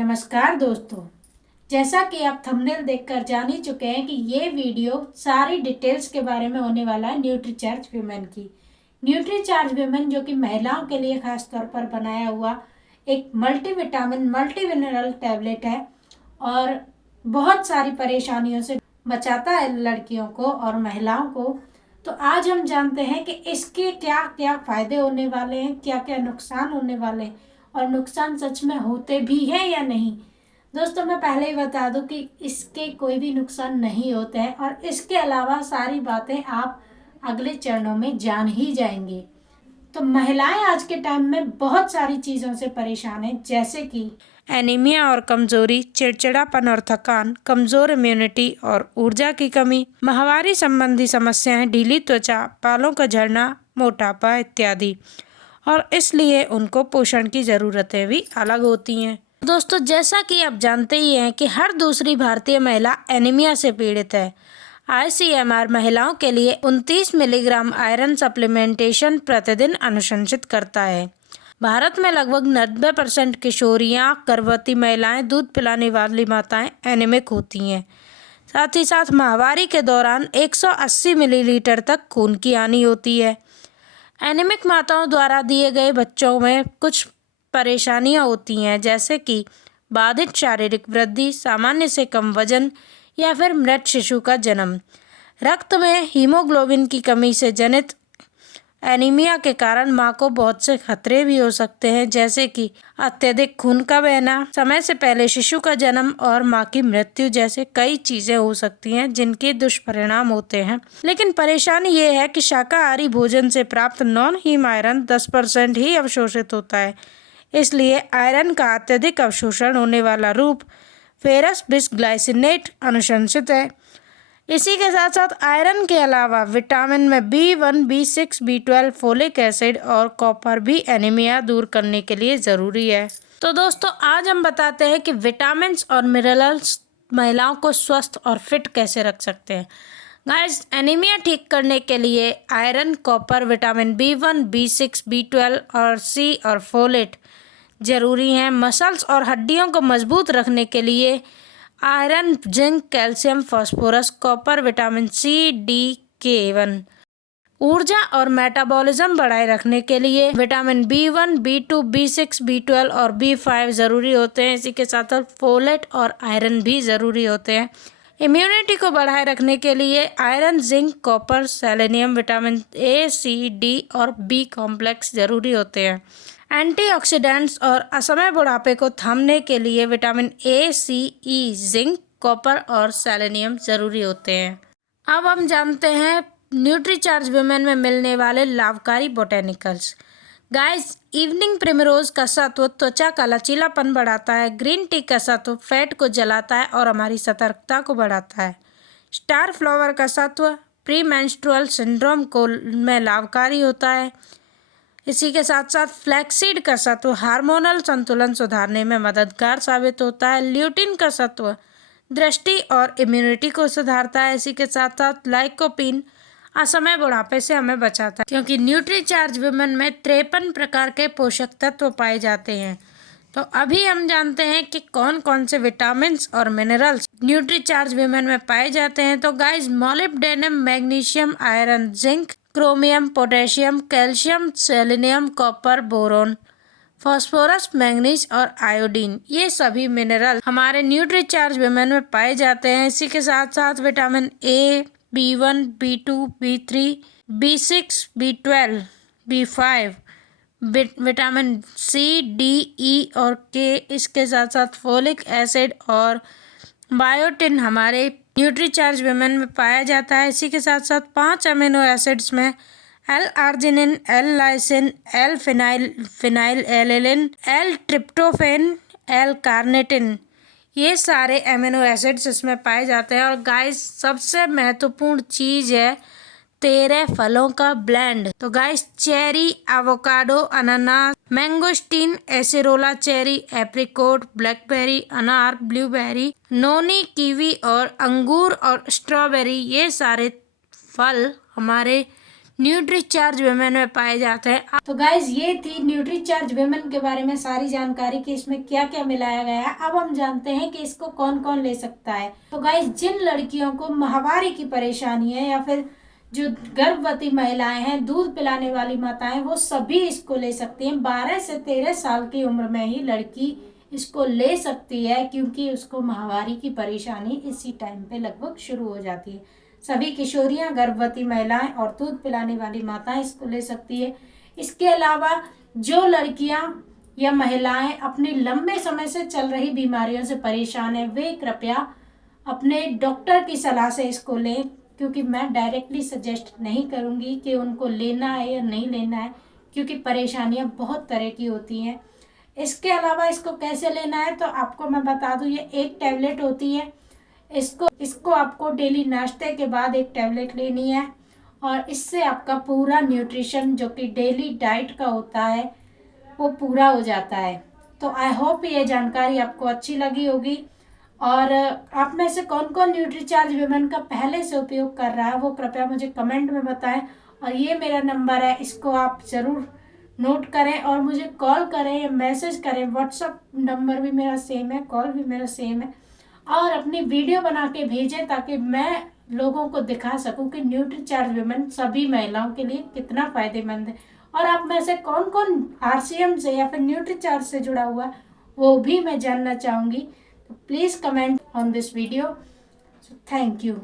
नमस्कार दोस्तों। जैसा कि आप थंबनेल देखकर जान ही चुके हैं कि ये वीडियो सारी डिटेल्स के बारे में होने वाला है न्यूट्रीचार्ज विमेन की। न्यूट्रीचार्ज विमेन जो कि महिलाओं के लिए खास तौर पर बनाया हुआ एक मल्टीविटामिन मल्टी मिनरल टैबलेट है और बहुत सारी परेशानियों से बचाता है लड़कियों को और महिलाओं को। तो आज हम जानते हैं कि इसके क्या क्या फायदे होने वाले हैं, क्या क्या नुकसान होने वाले हैं और नुकसान सच में होते भी हैं या नहीं। दोस्तों, मैं पहले ही बता दूं कि इसके कोई भी नुकसान नहीं होते हैं और इसके अलावा सारी बातें आप अगले चरणों में जान ही जाएंगे। तो महिलाएं आज के टाइम में बहुत सारी चीज़ों से परेशान हैं, जैसे कि एनीमिया और कमजोरी, चिड़चिड़ापन और थकान, कमजोर इम्यूनिटी और ऊर्जा की कमी, माहवारी संबंधी समस्याएं, ढीली त्वचा, बालों का झड़ना, मोटापा इत्यादि। और इसलिए उनको पोषण की ज़रूरतें भी अलग होती हैं। दोस्तों, जैसा कि आप जानते ही हैं कि हर दूसरी भारतीय महिला एनीमिया से पीड़ित है। ICMR महिलाओं के लिए 29 मिलीग्राम आयरन सप्लीमेंटेशन प्रतिदिन अनुशंसित करता है। भारत में लगभग 90% किशोरियां, गर्भवती महिलाएं, दूध पिलाने वाली माताएं एनीमिक होती हैं। साथ ही साथ माहवारी के दौरान 180 मिलीलीटर तक खून की हानि होती है। एनीमिक माताओं द्वारा दिए गए बच्चों में कुछ परेशानियां होती हैं, जैसे कि बाधित शारीरिक वृद्धि, सामान्य से कम वजन या फिर मृत शिशु का जन्म। रक्त में हीमोग्लोबिन की कमी से जनित एनीमिया के कारण मां को बहुत से खतरे भी हो सकते हैं, जैसे कि अत्यधिक खून का बहना, समय से पहले शिशु का जन्म और मां की मृत्यु जैसे कई चीजें हो सकती हैं जिनके दुष्परिणाम होते हैं। लेकिन परेशानी ये है कि शाकाहारी भोजन से प्राप्त नॉन हीम आयरन 10% ही अवशोषित होता है। इसलिए आयरन का अत्यधिक अवशोषण होने वाला रूप फेरस बिसग्लाइसिनेट अनुशंसित है। इसी के साथ साथ आयरन के अलावा विटामिन में B1, B6, B12, folic acid और कॉपर भी एनीमिया दूर करने के लिए ज़रूरी है। तो दोस्तों, आज हम बताते हैं कि विटामिन्स और मिनरल्स महिलाओं को स्वस्थ और फिट कैसे रख सकते हैं। गाइस, एनीमिया ठीक करने के लिए iron, copper, vitamin B1, B6, B12 और C और फोलेट ज़रूरी हैं। मसल्स और हड्डियों को मजबूत रखने के लिए iron, zinc, calcium, phosphorus, copper, vitamin C, D, K1। ऊर्जा और मेटाबॉलिज्म बढ़ाए रखने के लिए vitamin B1, B2, B6, B12 और B5 ज़रूरी होते हैं। इसी के साथ साथ फोलेट और आयरन भी ज़रूरी होते हैं। इम्यूनिटी को बढ़ाए रखने के लिए iron, zinc, copper, selenium, vitamin A, C, D और B कॉम्प्लेक्स ज़रूरी होते हैं। एंटीऑक्सीडेंट्स और असमय बुढ़ापे को थामने के लिए vitamin A, C, E, zinc, copper और सेलेनियम ज़रूरी होते हैं। अब हम जानते हैं न्यूट्रीचार्ज विमेन में मिलने वाले लाभकारी बोटेनिकल्स। गाइस, इवनिंग प्रिमरोज का सत्व त्वचा का लचीलापन बढ़ाता है। ग्रीन टी का सत्व फैट को जलाता है और हमारी सतर्कता को बढ़ाता है। स्टार फ्लावर का सत्व प्री मेंस्ट्रुअल सिंड्रोम को में लाभकारी होता है। इसी के साथ साथ फ्लैक्सीड का सत्व हार्मोनल संतुलन सुधारने में मददगार साबित होता है। ल्यूटिन का सत्व दृष्टि और इम्यूनिटी को सुधारता है। इसी के साथ साथ लाइकोपीन असमय बुढ़ापे से हमें बचाता है, क्योंकि न्यूट्रीचार्ज विमेन में 53 प्रकार के पोषक तत्व पाए जाते हैं। तो अभी हम जानते हैं कि कौन कौन से विटामिन और मिनरल्स न्यूट्रीचार्ज विमेन में पाए जाते हैं। तो guys, molybdenum, magnesium, iron, zinc, chromium, potassium, calcium, selenium, copper, boron, phosphorus, manganese और आयोडीन, ये सभी मिनरल हमारे न्यूट्रीचार्ज विमेन में पाए जाते हैं। इसी के साथ साथ vitamin A, B1, B2, B3, B6, B12, B5, vitamin C, D, E और K, इसके साथ साथ फोलिक एसिड और बायोटिन हमारे न्यूट्रीचार्ज विमेन में पाया जाता है। इसी के साथ साथ 5 अमीनो एसिड्स में L-आर्जिनिन, L-लाइसिन, L-फिनाइल L-ट्रिप्टोफेन, L-कार्निटिन, ये सारे अमीनो एसिड्स इसमें पाए जाते हैं। और गाइस, सबसे महत्वपूर्ण चीज़ है 13 फलों का ब्लेंड। तो गाइस, चेरी, एवोकाडो, अनानास, mangosteen, acerola cherry, apricot, blackberry, अनार, ब्लूबेरी, नोनी, कीवी और अंगूर और स्ट्रॉबेरी, ये सारे फल हमारे न्यूट्रीचार्ज वुमेन में पाए जाते हैं। तो गाइज ये थी न्यूट्रीचार्ज वुमेन के बारे में सारी जानकारी कि इसमें क्या क्या मिलाया गया है। अब हम जानते हैं कि इसको कौन कौन ले सकता है। तो गाइज जिन लड़कियों को माहवारी की परेशानी है या फिर जो गर्भवती महिलाएं हैं, दूध पिलाने वाली माताएं, वो सभी इसको ले सकती हैं। 12 से 13 साल की उम्र में ही लड़की इसको ले सकती है, क्योंकि उसको माहवारी की परेशानी इसी टाइम पे लगभग शुरू हो जाती है। सभी किशोरियां, गर्भवती महिलाएं और दूध पिलाने वाली माताएं इसको ले सकती है। इसके अलावा जो लड़कियां या महिलाएं अपने लंबे समय से चल रही बीमारियों से परेशान है, वे कृपया अपने डॉक्टर की सलाह से इसको लें, क्योंकि मैं डायरेक्टली सजेस्ट नहीं करूंगी कि उनको लेना है या नहीं लेना है, क्योंकि परेशानियां बहुत तरह की होती हैं। इसके अलावा इसको कैसे लेना है तो आपको मैं बता दूं, ये एक टैबलेट होती है। इसको आपको डेली नाश्ते के बाद एक टैबलेट लेनी है, और इससे आपका पूरा न्यूट्रिशन जो कि डेली डाइट का होता है वो पूरा हो जाता है। तो आई होप ये जानकारी आपको अच्छी लगी होगी। और आप में से कौन कौन न्यूट्रीचार्ज वुमेन का पहले से उपयोग कर रहा है वो कृपया मुझे कमेंट में बताएं। और ये मेरा नंबर है, इसको आप ज़रूर नोट करें और मुझे कॉल करें या मैसेज करें। व्हाट्सअप नंबर भी मेरा सेम है, कॉल भी मेरा सेम है। और अपनी वीडियो बना के भेजें ताकि मैं लोगों को दिखा सकूं कि न्यूट्रीचार्ज वुमेन सभी महिलाओं के लिए कितना फ़ायदेमंद है। और आप में से कौन कौन RCM से या फिर न्यूट्रीचार्ज से जुड़ा हुआ है वो भी मैं जानना चाहूँगी। तो please comment on this video. So thank you.